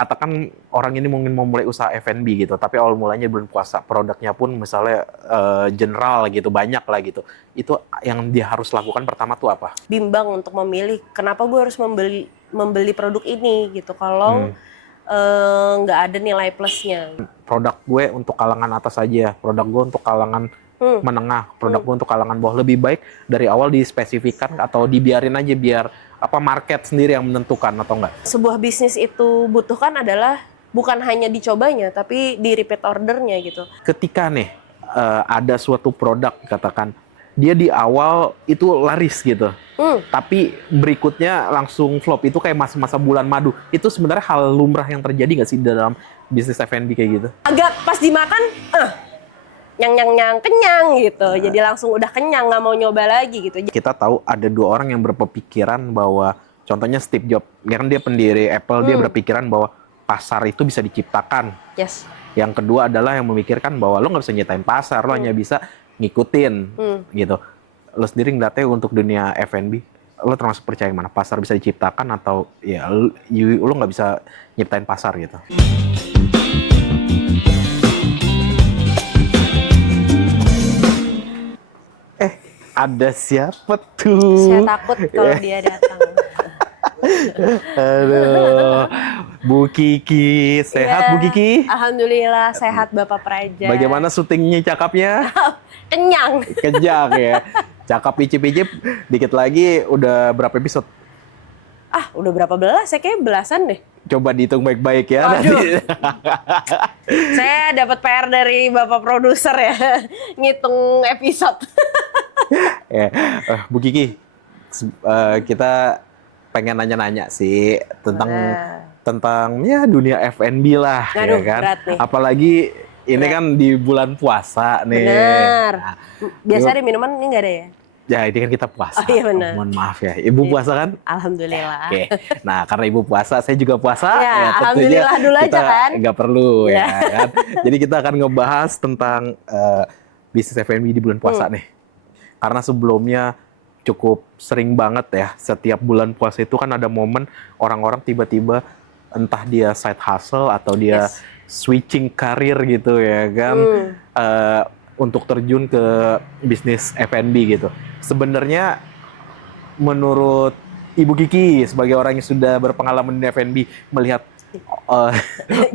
katakan orang ini mungkin mau mulai usaha F&B gitu, tapi awal mulanya bulan puasa, produknya pun misalnya general gitu, banyak lah gitu. Itu yang dia harus lakukan pertama tuh apa? Bimbang untuk memilih kenapa gue harus membeli produk ini gitu kalau nggak ada nilai plusnya. Produk gue untuk kalangan atas aja, produk gue untuk kalangan menengah, produk gue untuk kalangan bawah. Lebih baik dari awal dispesifikan atau dibiarin aja biar market sendiri yang menentukan atau enggak? Sebuah bisnis itu butuhkan adalah bukan hanya dicobanya tapi di repeat ordernya gitu. Ketika nih ada suatu produk katakan dia di awal itu laris gitu, tapi berikutnya langsung flop, itu kayak masa-masa bulan madu. Itu sebenarnya hal lumrah yang terjadi nggak sih dalam bisnis F&B kayak gitu? Agak pas dimakan, nyang kenyang gitu. Jadi langsung udah kenyang, nggak mau nyoba lagi gitu. Kita tahu ada dua orang yang berpikiran bahwa, contohnya Steve Jobs, ya kan dia pendiri Apple, dia berpikiran bahwa pasar itu bisa diciptakan. Yes. Yang kedua adalah yang memikirkan bahwa lo nggak bisa nyetain pasar, lo hanya bisa ngikutin gitu. Lo sendiri ngeliatnya untuk dunia F&B, lo termasuk percaya yang mana? Pasar bisa diciptakan atau ya lo nggak bisa nyiptain pasar gitu? Ada siapa tuh? Saya takut kalau dia datang. Aduh, Bu Kiki, sehat Bu Kiki? Alhamdulillah sehat Bapak Praja. Bagaimana syutingnya, cakapnya? Kenyang. Kejak ya. Cakap icip-icip, dikit lagi udah berapa episode? Udah berapa belas? Saya kayak belasan deh. Coba dihitung baik-baik ya. Waduh. Nanti. Saya dapat PR dari Bapak produser ya, ngitung episode. Ya, Bu Kiki, kita pengen nanya-nanya sih tentang ya dunia F&B lah. Aduh, ya kan. berat nih. Apalagi ini kan di bulan puasa nih. Benar. Nah, Biasa di minuman ini nggak ada ya? ya ini kan kita puasa. Oh, iya benar. Mohon maaf ya. Ibu puasa kan? Alhamdulillah. Oke. Nah, karena Ibu puasa, saya juga puasa. Ya, tentunya alhamdulillah dulu kita aja kan? nggak perlu ya Ya. kan. Jadi kita akan ngebahas tentang bisnis F&B di bulan puasa nih. Karena sebelumnya cukup sering banget ya, setiap bulan puasa itu kan ada momen orang-orang tiba-tiba entah dia side hustle atau dia switching karir gitu ya kan, untuk terjun ke bisnis F&B gitu. Sebenarnya menurut Ibu Kiki sebagai orang yang sudah berpengalaman di F&B melihat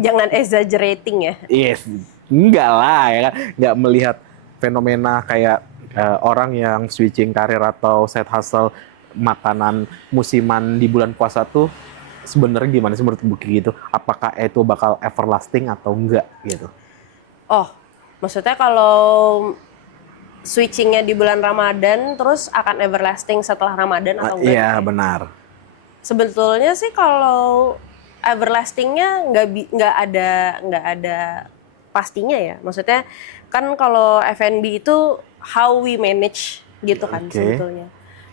Jangan exaggerating ya. yes, enggak lah ya kan, enggak melihat fenomena kayak orang yang switching karir atau side hustle makanan musiman di bulan puasa tuh sebenarnya gimana sih menurut Bu Kiki gitu? Apakah itu bakal everlasting atau enggak gitu? Oh, maksudnya kalau switchingnya di bulan Ramadan terus akan everlasting setelah Ramadan atau enggak? Iya, benar. Sebetulnya sih kalau everlastingnya nggak ada pastinya ya. Maksudnya kan kalau F&B itu how we manage gitu kan sebetulnya.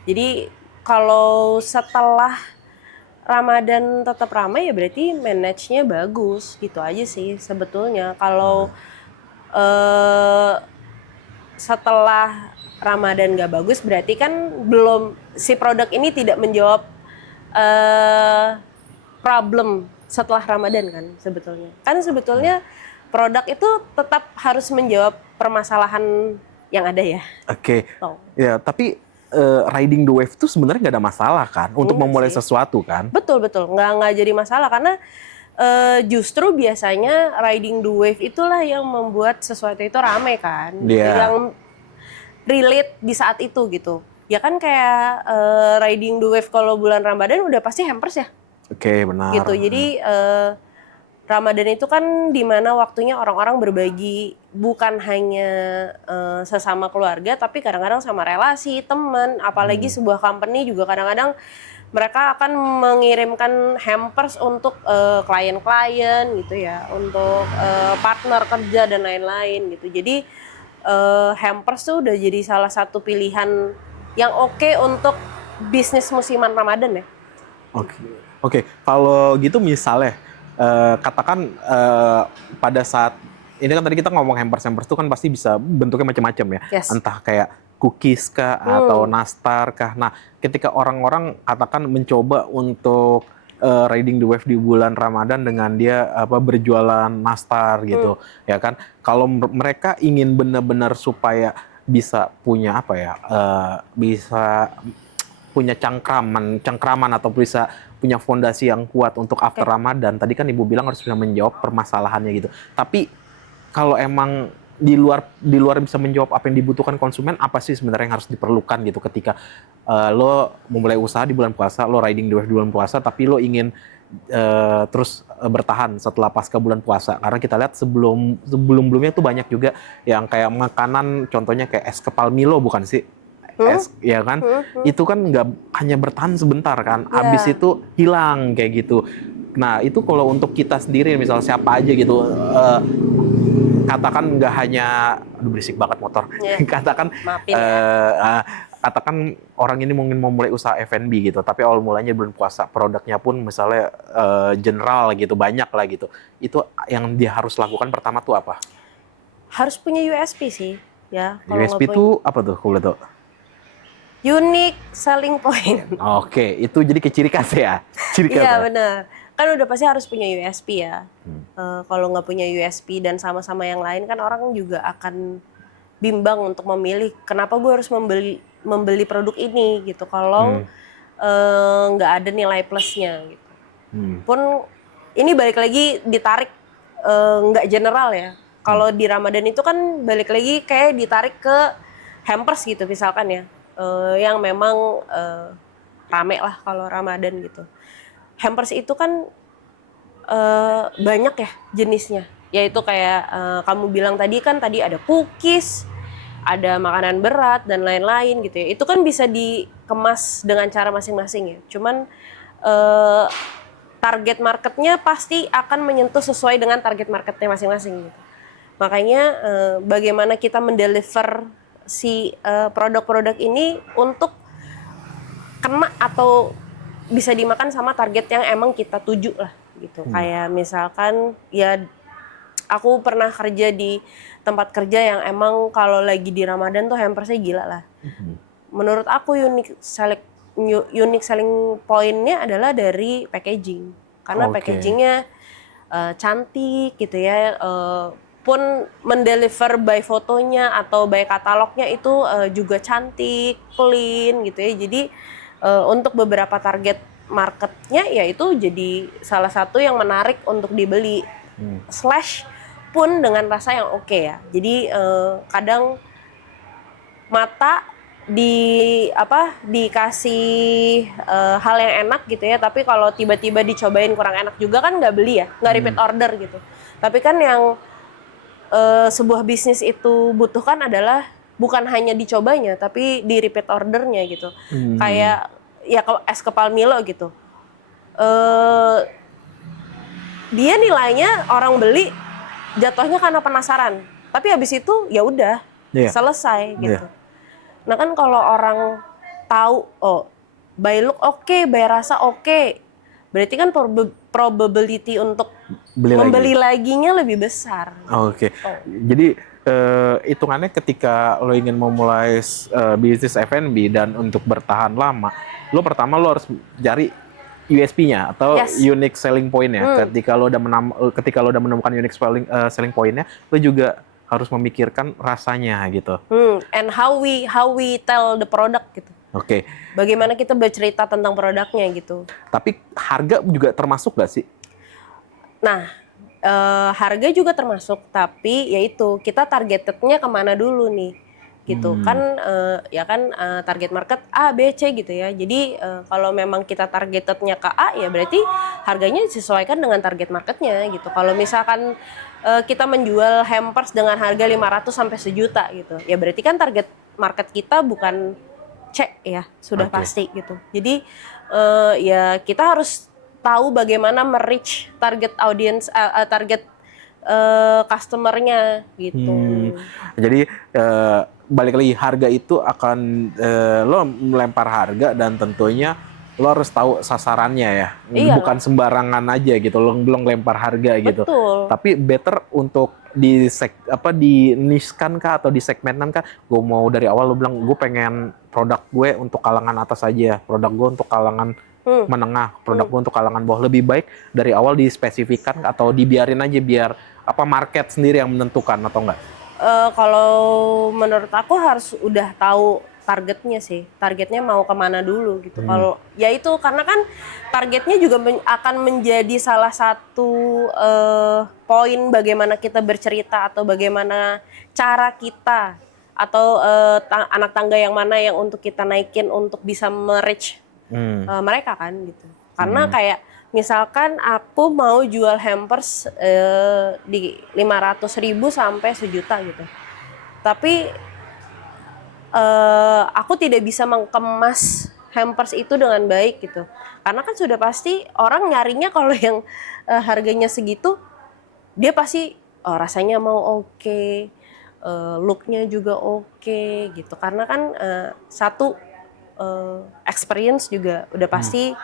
Jadi kalau setelah Ramadan tetap ramai ya berarti manage-nya bagus gitu aja sih sebetulnya. Kalau setelah Ramadan nggak bagus berarti kan belum, si produk ini tidak menjawab problem setelah Ramadan kan sebetulnya. Kan sebetulnya produk itu tetap harus menjawab permasalahan yang ada ya. Oke. Ya, tapi riding the wave itu sebenarnya nggak ada masalah kan untuk memulai sesuatu kan? Betul, nggak jadi masalah karena justru biasanya riding the wave itulah yang membuat sesuatu itu ramai kan, yang relate di saat itu gitu. Ya kan kayak riding the wave kalau bulan Ramadan udah pasti hampers ya. Oke, benar. Gitu, jadi Ramadan itu kan dimana waktunya orang-orang berbagi bukan hanya sesama keluarga tapi kadang-kadang sama relasi, teman, apalagi sebuah company juga kadang-kadang mereka akan mengirimkan hampers untuk klien-klien gitu ya, untuk partner kerja dan lain-lain gitu. Jadi hampers tuh udah jadi salah satu pilihan yang oke untuk bisnis musiman Ramadan ya. Oke. Kalau gitu misalnya katakan pada saat ini kan tadi kita ngomong hampers itu kan pasti bisa bentuknya macam-macam ya. Entah kayak cookies kah atau nastar kah. Nah, ketika orang-orang katakan mencoba untuk riding the wave di bulan Ramadan dengan dia berjualan nastar gitu, ya kan? Kalau mereka ingin benar-benar supaya bisa punya bisa punya cengkraman atau bisa punya fondasi yang kuat untuk after Ramadan. Tadi kan Ibu bilang harus bisa menjawab permasalahannya gitu. Tapi kalau emang di luar bisa menjawab apa yang dibutuhkan konsumen, apa sih sebenarnya yang harus diperlukan gitu ketika lo memulai usaha di bulan puasa, lo riding the wave di bulan puasa, tapi lo ingin terus bertahan setelah pasca bulan puasa. Karena kita lihat sebelumnya tuh banyak juga yang kayak makanan, contohnya kayak es kepal Milo, bukan sih? Es, ya kan? Itu kan nggak hanya bertahan sebentar kan, abis itu hilang kayak gitu. Nah itu kalau untuk kita sendiri, misal siapa aja gitu, katakan nggak hanya, aduh berisik banget motor, katakan Maafin ya. katakan orang ini mungkin mau mulai usaha F&B gitu, tapi awal mulanya bulan puasa, produknya pun misalnya general gitu, banyak lah gitu. Itu yang dia harus lakukan pertama tuh apa? Harus punya USP sih, ya. Kalau USP itu apa tuh, kalau boleh tahu? Unique selling point. Oke, itu jadi ke ciri khas ya? Ciri khas Iya ya? benar. Kan udah pasti harus punya USP ya. Kalau nggak punya USP dan sama-sama yang lain kan orang juga akan bimbang untuk memilih kenapa gue harus membeli produk ini gitu. Kalau nggak ada nilai plusnya gitu. Pun ini balik lagi ditarik nggak general ya. Kalau di Ramadan itu kan balik lagi kayak ditarik ke hampers gitu misalkan ya. Yang memang rame lah kalau Ramadan gitu. Hampers itu kan banyak ya jenisnya. Yaitu kayak kamu bilang tadi kan, tadi ada cookies, ada makanan berat dan lain-lain gitu ya. Itu kan bisa dikemas dengan cara masing-masing ya. Cuman target marketnya pasti akan menyentuh sesuai dengan target marketnya masing-masing gitu. Makanya bagaimana kita mendeliver si produk-produk ini untuk kena atau bisa dimakan sama target yang emang kita tuju lah gitu. Kayak misalkan ya aku pernah kerja di tempat kerja yang emang kalau lagi di Ramadan tuh hampersnya gila lah. Menurut aku unique selling point-nya adalah dari packaging. Karena packagingnya cantik gitu ya. Pun mendeliver by fotonya atau by katalognya itu juga cantik, clean gitu ya. Jadi untuk beberapa target marketnya ya itu jadi salah satu yang menarik untuk dibeli. Slash pun dengan rasa yang oke ya. Jadi kadang mata dikasih hal yang enak gitu ya, tapi kalau tiba-tiba dicobain kurang enak juga kan nggak beli ya, nggak repeat order gitu. Tapi kan yang sebuah bisnis itu butuhkan adalah bukan hanya dicobanya, tapi di repeat ordernya gitu. Kayak ya es kepal Milo gitu. Dia nilainya orang beli jatuhnya karena penasaran. Tapi habis itu ya udah selesai gitu. Nah kan kalau orang tahu by look oke, by rasa oke, berarti kan probability untuk membeli laginya lebih besar. Jadi hitungannya ketika lo ingin memulai bisnis F&B dan untuk bertahan lama, lo pertama lo harus cari USP-nya atau unique selling point-nya. Ketika lo udah menemukan unique selling point-nya, lo juga harus memikirkan rasanya gitu. And how we tell the product gitu. Bagaimana kita bercerita tentang produknya gitu. Tapi harga juga termasuk gak sih? Nah, harga juga termasuk, tapi yaitu kita targetednya kemana dulu nih, gitu kan? Target market A, B, C gitu ya. Jadi kalau memang kita targetednya ke A ya berarti harganya disesuaikan dengan target marketnya gitu. Kalau misalkan kita menjual hampers dengan harga 500 sampai 1 juta gitu, ya berarti kan target market kita bukan C ya, sudah pasti gitu. Jadi ya kita harus tahu bagaimana me-reach target audience, target customer-nya gitu. Jadi balik lagi, harga itu akan lo melempar harga dan tentunya lo harus tahu sasarannya ya. Bukan sembarangan aja gitu, lo lempar harga gitu. Tapi better untuk di-niche-kan kah atau di-segmentan kah? Gue mau dari awal lo bilang gue pengen produk gue untuk kalangan atas aja, produk gue untuk kalangan menengah, produk lu untuk kalangan bawah. Lebih baik dari awal dispesifikan atau dibiarin aja biar apa market sendiri yang menentukan atau enggak? Kalau menurut aku harus udah tahu targetnya sih. Targetnya mau kemana dulu gitu. Kalau ya itu karena kan targetnya juga akan menjadi salah satu poin bagaimana kita bercerita atau bagaimana cara kita atau anak tangga yang mana yang untuk kita naikin untuk bisa merich mereka kan gitu. Karena kayak misalkan aku mau jual hampers di 500.000 sampai 1 juta gitu. Tapi aku tidak bisa mengemas hampers itu dengan baik gitu. Karena kan sudah pasti orang nyarinya kalau yang harganya segitu, dia pasti rasanya mau oke, looknya juga oke gitu. Karena kan satu experience juga udah pasti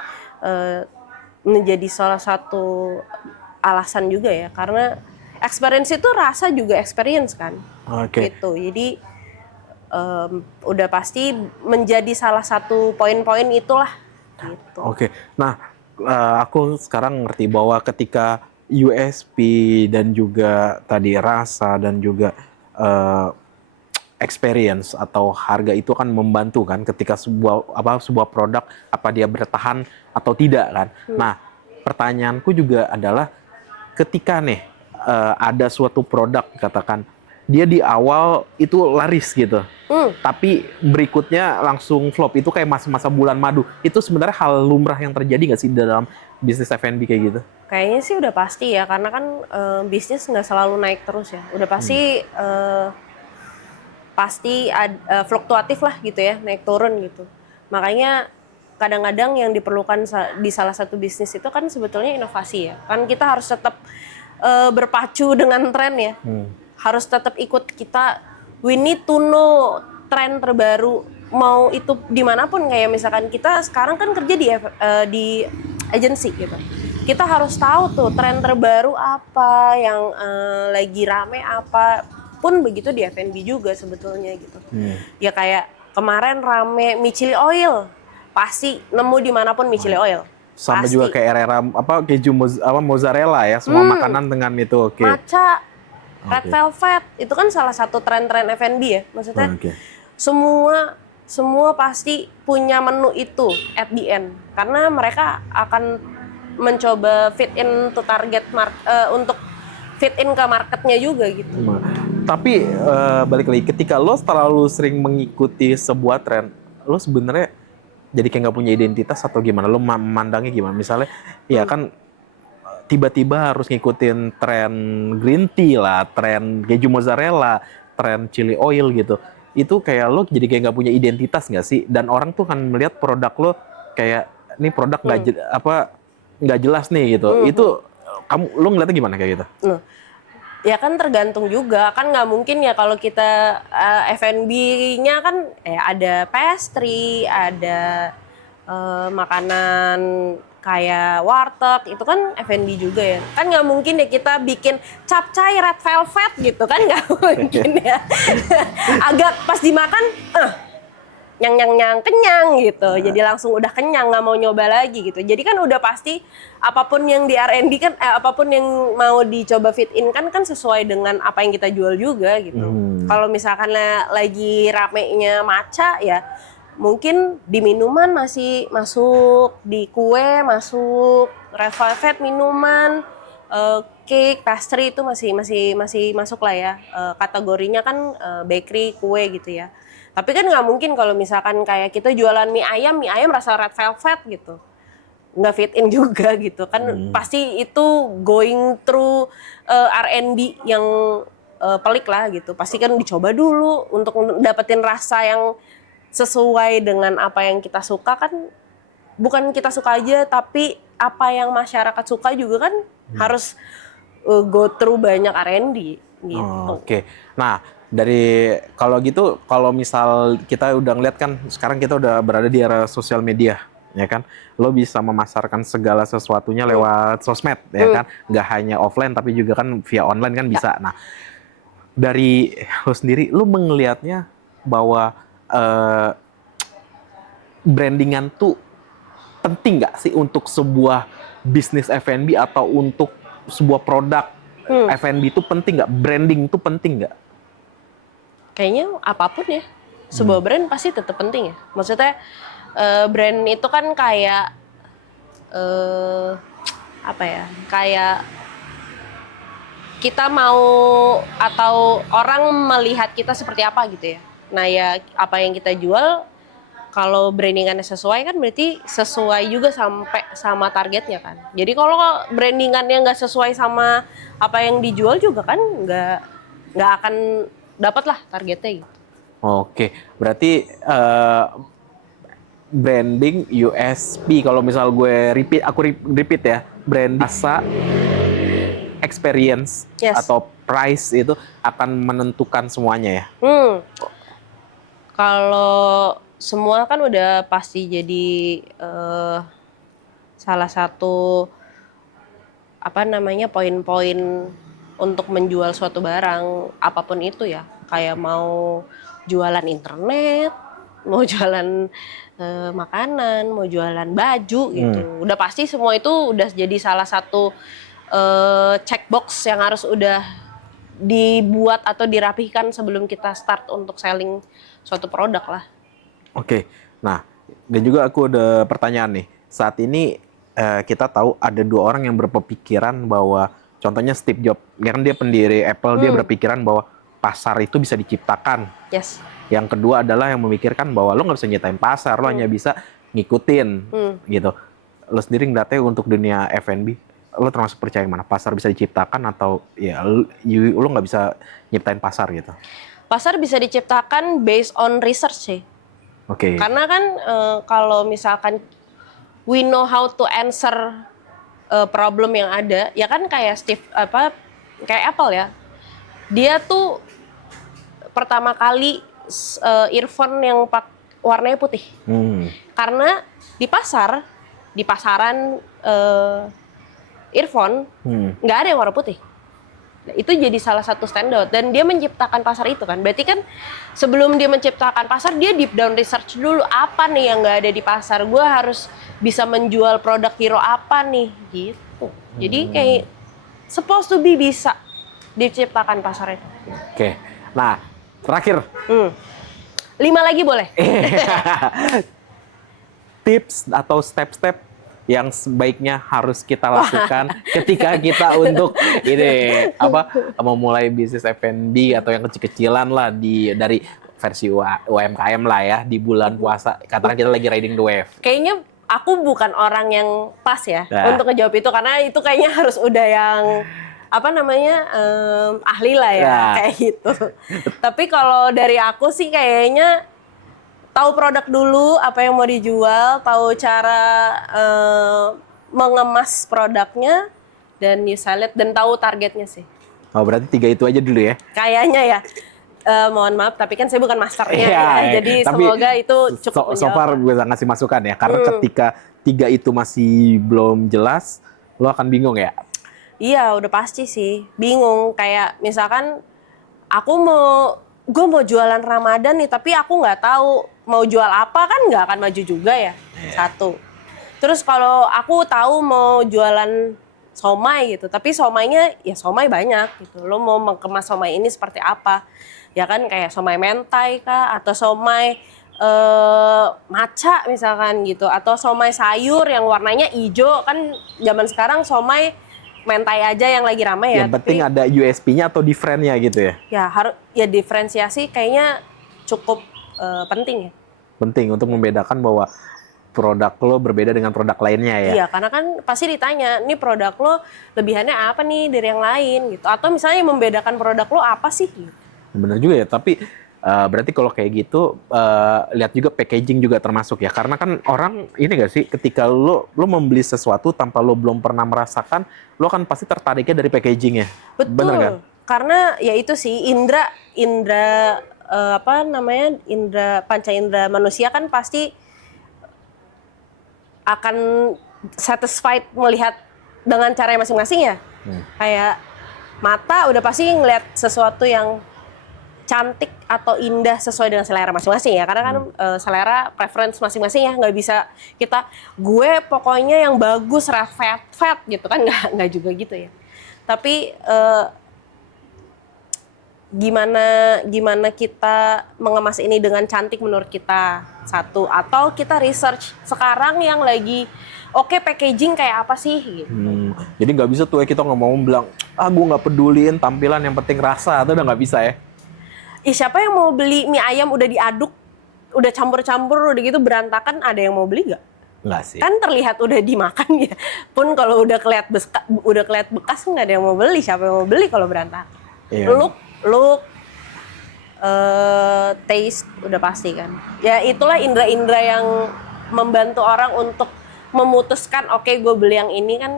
menjadi salah satu alasan juga ya, karena experience itu rasa juga experience kan. Gitu. Jadi udah pasti menjadi salah satu poin-poin itulah gitu. Nah, aku sekarang ngerti bahwa ketika USP dan juga tadi rasa dan juga experience atau harga itu kan membantu kan ketika sebuah produk apa dia bertahan atau tidak kan. Nah, pertanyaanku juga adalah ketika nih ada suatu produk katakan dia di awal itu laris gitu. Tapi berikutnya langsung flop, itu kayak masa-masa bulan madu. Itu sebenarnya hal lumrah yang terjadi nggak sih dalam bisnis F&B kayak gitu? Kayaknya sih udah pasti ya, karena kan bisnis nggak selalu naik terus ya. Udah pasti fluktuatif lah gitu ya, naik turun gitu. Makanya kadang-kadang yang diperlukan di salah satu bisnis itu kan sebetulnya inovasi ya. Kan kita harus tetap berpacu dengan tren ya. Harus tetap ikut kita, we need to know tren terbaru. Mau itu dimanapun, kayak misalkan kita sekarang kan kerja di agency gitu. Kita harus tahu tuh tren terbaru apa, yang lagi rame apa. Pun begitu di F&B juga sebetulnya gitu. Ya kayak kemarin rame mie chili oil, pasti nemu dimanapun mie chili oil. Sama pasti. juga kayak RR keju mozzarella ya, semua makanan dengan itu. Matcha, red velvet, itu kan salah satu tren-tren F&B ya. Maksudnya semua pasti punya menu itu at the end, karena mereka akan mencoba fit in to target untuk fit in ke marketnya juga gitu. Tapi balik lagi, ketika lo terlalu sering mengikuti sebuah tren, lo sebenarnya jadi kayak nggak punya identitas atau gimana? Lo memandangnya gimana? Misalnya, ya kan tiba-tiba harus ngikutin tren green tea lah, tren keju mozzarella, tren chili oil gitu. Itu kayak lo jadi kayak nggak punya identitas nggak sih? Dan orang tuh kan melihat produk lo kayak, ini produk nggak jelas nih gitu. Itu lo ngeliatnya gimana kayak gitu? Ya kan tergantung juga, kan nggak mungkin ya kalau kita F&B-nya kan ada pastry, ada makanan kayak warteg, itu kan F&B juga ya. Kan nggak mungkin ya kita bikin capcay red velvet gitu kan, nggak mungkin ya. Agak pas dimakan, nyang kenyang gitu. Jadi langsung udah kenyang, nggak mau nyoba lagi gitu. Jadi kan udah pasti apapun yang di R&D kan apapun yang mau dicoba fit in kan sesuai dengan apa yang kita jual juga gitu. Kalau misalkan lagi ramenya matcha ya mungkin di minuman masih masuk, di kue masuk, red velvet minuman, cake, pastry itu masih masuk lah ya. Kategorinya kan bakery, kue gitu ya. Tapi kan nggak mungkin kalau misalkan kayak kita jualan mie ayam rasa red velvet gitu. Nggak fit in juga gitu. Kan pasti itu going through R&D yang pelik lah gitu. Pasti kan dicoba dulu untuk dapetin rasa yang sesuai dengan apa yang kita suka kan. Bukan kita suka aja, tapi apa yang masyarakat suka juga kan harus go through banyak R&D gitu. Nah, kalau gitu, kalau misal kita udah ngeliat kan sekarang kita udah berada di era sosial media, ya kan, lo bisa memasarkan segala sesuatunya lewat sosmed, ya kan, nggak hanya offline tapi juga kan via online kan bisa. Nah, dari lo sendiri, lo mengelihatnya bahwa brandingan tuh penting nggak sih untuk sebuah bisnis F&B atau untuk sebuah produk F&B itu penting nggak? Branding itu penting nggak? Kayaknya apapun ya, sebuah brand pasti tetap penting ya. Maksudnya brand itu kan kayak apa ya? Kayak kita mau atau orang melihat kita seperti apa gitu ya. Nah ya apa yang kita jual kalau brandingannya sesuai kan berarti sesuai juga sampai sama targetnya kan. Jadi kalau brandingannya nggak sesuai sama apa yang dijual juga kan nggak akan dapat lah targetnya gitu. Oke, berarti branding USP kalau misal gue repeat ya, brand rasa, experience Yes. atau price itu akan menentukan semuanya ya. Kalau semua kan udah pasti jadi salah satu apa namanya poin-poin untuk menjual suatu barang apapun itu ya. Kayak mau jualan internet, mau jualan makanan, mau jualan baju gitu. Udah pasti semua itu udah jadi salah satu checkbox yang harus udah dibuat atau dirapihkan sebelum kita start untuk selling suatu produk lah. Oke, nah dan juga aku ada pertanyaan nih. Saat ini kita tahu ada dua orang yang berpikiran bahwa contohnya Steve Jobs, kan dia pendiri Apple, dia berpikiran bahwa pasar itu bisa diciptakan. Yes. Yang kedua adalah yang memikirkan bahwa lo nggak bisa nyiptain pasar, lo hanya bisa ngikutin gitu. Lo sendiri ngeliatnya untuk dunia F&B, lo termasuk percaya yang mana? Pasar bisa diciptakan atau ya lo nggak bisa nyiptain pasar gitu? Pasar bisa diciptakan based on research sih. Oke. Karena kan kalau misalkan we know how to answer problem yang ada, ya kan kayak kayak Apple ya. Dia tuh pertama kali earphone yang warnanya putih. Karena di pasaran earphone nggak ada yang warna putih. Nah, itu jadi salah satu standout dan dia menciptakan pasar itu kan. Berarti kan sebelum dia menciptakan pasar dia deep down research dulu apa nih yang nggak ada di pasar. Gue harus bisa menjual produk hero apa nih gitu. Jadi kayak supposed to be bisa diciptakan pasar itu. Oke. Nah, terakhir. 5 lagi boleh. Tips atau step-step yang sebaiknya harus kita lakukan ketika kita untuk ini memulai bisnis F&B atau yang kecil-kecilan lah dari versi UMKM lah ya di bulan puasa. Katakan kita lagi riding the wave. Kayaknya aku bukan orang yang pas ya untuk ngejawab itu karena itu kayaknya harus udah yang ahli lah ya kayak gitu. Tapi kalau dari aku sih kayaknya tahu produk dulu, apa yang mau dijual, tahu cara mengemas produknya, dan you sell it, dan tahu targetnya sih. Oh, berarti 3 itu aja dulu ya? Kayaknya ya. Mohon maaf, tapi kan saya bukan masternya ya. Jadi tapi semoga itu cukup menjawab. So far bisa ngasih masukan ya, karena ketika 3 itu masih belum jelas, lo akan bingung ya? Iya, udah pasti sih. Bingung, kayak misalkan gue mau jualan Ramadan nih, tapi aku nggak tahu mau jual apa kan nggak akan maju juga ya. Satu. Terus kalau aku tahu mau jualan somai gitu, tapi somainya ya somai banyak gitu. Lo mau mengemas somai ini seperti apa? Ya kan kayak somai mentai kah atau somai maca misalkan gitu, atau somai sayur yang warnanya hijau kan zaman sekarang somai mentai aja yang lagi ramai ya. Yang penting ada USP-nya atau different-nya gitu ya? Ya diferensiasi kayaknya cukup penting ya. Penting untuk membedakan bahwa produk lo berbeda dengan produk lainnya ya? Iya, karena kan pasti ditanya, nih produk lo lebihannya apa nih dari yang lain gitu. Atau misalnya yang membedakan produk lo apa sih? Bener juga ya, tapi berarti kalau kayak gitu lihat juga packaging juga termasuk ya, karena kan orang ini nggak sih ketika lo membeli sesuatu tanpa lo belum pernah merasakan, lo kan pasti tertariknya dari packagingnya. Betul. Bener kan? Karena ya itu sih indra panca indera manusia kan pasti akan satisfied melihat dengan cara masing-masing ya. Kayak mata udah pasti ngelihat sesuatu yang cantik atau indah sesuai dengan selera masing-masing ya, karena kan selera preference masing-masing ya, nggak bisa kita gue pokoknya yang bagus fat gitu kan, nggak juga gitu ya. Tapi gimana kita mengemas ini dengan cantik menurut kita, satu, atau kita research sekarang yang lagi oke packaging kayak apa sih gitu. Jadi nggak bisa tuh ya kita nggak mau bilang gue nggak peduliin tampilan, yang penting rasa, itu udah nggak bisa ya. Siapa yang mau beli mie ayam udah diaduk, udah campur-campur udah gitu berantakan, ada yang mau beli nggak? Nggak sih. Kan terlihat udah dimakan ya. Pun kalau udah kelihatan bekas nggak ada yang mau beli. Siapa yang mau beli kalau berantakan? Iya. Look, taste udah pasti kan. Ya itulah indera-indera yang membantu orang untuk memutuskan oke, gue beli yang ini kan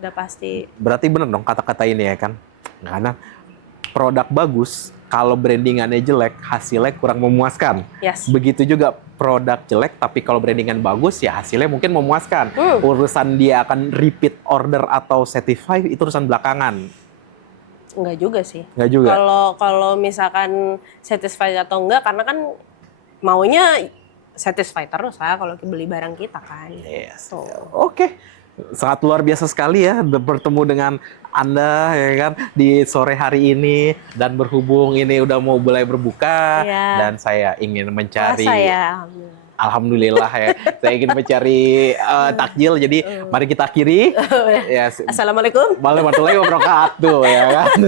udah pasti. Berarti bener dong kata-kata ini ya kan. Karena produk bagus, kalau brandingannya jelek, hasilnya kurang memuaskan. Yes. Begitu juga produk jelek, tapi kalau brandingan bagus, ya hasilnya mungkin memuaskan. Urusan dia akan repeat order atau certify, itu urusan belakangan. Enggak juga sih. Enggak juga? Kalau misalkan satisfied atau enggak, karena kan maunya satisfied terus lah kalau beli barang kita kan. Yes. So. Oke. Sangat luar biasa sekali ya bertemu dengan Anda ya kan di sore hari ini, dan berhubung ini udah mau mulai berbuka dan saya ingin mencari Alhamdulillah ya. Saya ingin mencari takjil, jadi mari kita akhiri. Assalamualaikum Warahmatullahi wabarakatuh ya kan.